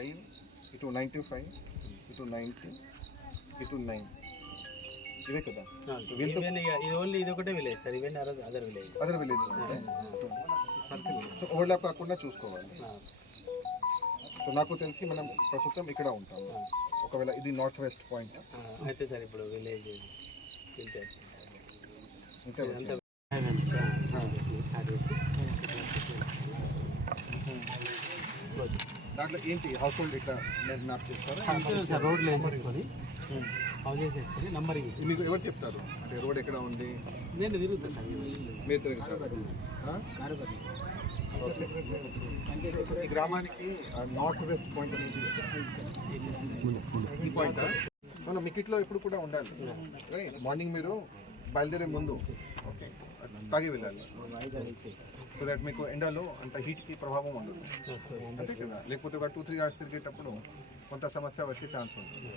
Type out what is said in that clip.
5 ఇటు 95 ఇటు 90 ఇటు 9 ఇవే కదా. ఇది ఓన్లీ ఇది ఒకటే విలేజ్ సార్, ఇవన్నీ other village circle. So overlap కాకుండా చూసుకోవాలి. సో నాకు తెలిసి మనం ప్రస్తుతం ఇక్కడ ఉంటాం. ఒకవేళ ఇది నార్త్ వెస్ట్ పాయింట్ అయితే సార్ ఇప్పుడు విలేజ్ ఇంకా దాంట్లో ఏంటి హౌస్ హోల్డ్ ఇక్కడ మ్యాప్ చేస్తారా? రోడ్లు వేసేసుకొని హౌజెస్ వేసుకొని నంబరింగ్ మీకు ఎవరు చెప్తారు అంటే రోడ్ ఎక్కడ ఉంది? నేను తిరుగుతాను సార్, మీరు తిరుగుతారు. ఈ గ్రామానికి నార్త్ వెస్ట్ పాయింట్ అనేది ఈ పాయింట్ మన మికిట్లో ఎప్పుడు కూడా ఉండాలి. మార్నింగ్ మీరు బయలుదేరే ముందు తాగి వెళ్ళాలి. సో దట్ మీకు ఎండలో అంత హీట్కి ప్రభావం ఉండదు అంతే కదా. లేకపోతే ఒక 2-3 hours తిరిగేటప్పుడు కొంత సమస్య వచ్చే ఛాన్స్ ఉంటుంది.